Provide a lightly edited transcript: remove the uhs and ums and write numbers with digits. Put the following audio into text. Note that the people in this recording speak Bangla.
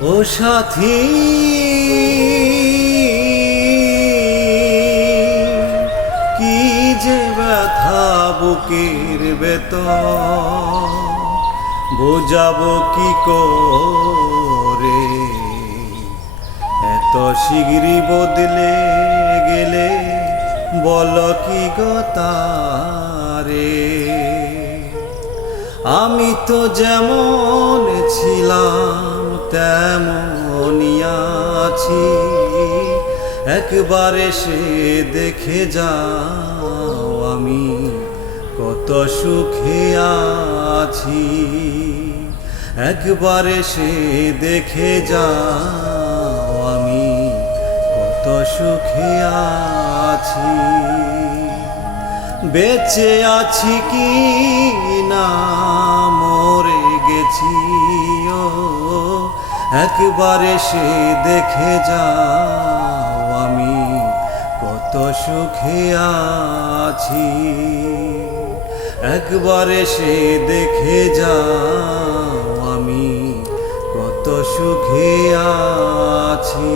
ও সাথী, কি যে ব্যথা বুকের ভেতর, বোঝাবো কি করে। এত শিগগিরই বদলে গেলে বল কি গতারে। আমি তো যেমন ছিলাম তেমনই আছি, একবার এসে দেখে যাও আমি কত সুখে আছি। একবার এসে দেখে যাও আমি কত সুখে আছি। বেঁচে আছি কি না মরে গেছি, ও একবার এসে দেখে যাও আমি কত সুখে আছি। একবার এসে দেখে যাও আমি কত সুখে আছি।